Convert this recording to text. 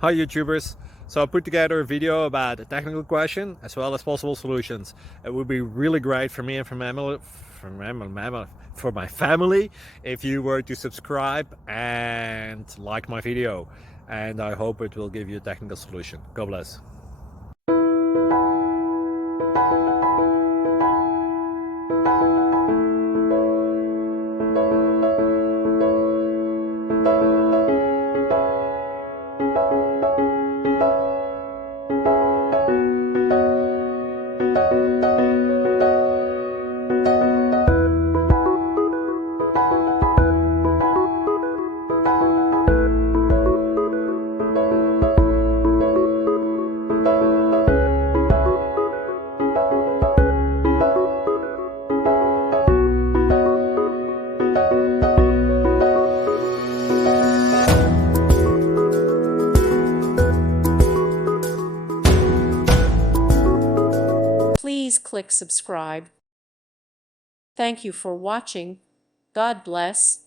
Hi YouTubers! So I put together a video about a technical question as well as possible solutions. It would be really great for me and for my family if you were to subscribe and like my video, and I hope it will give you a technical solution. God bless. Please click subscribe. Thank you for watching. God bless.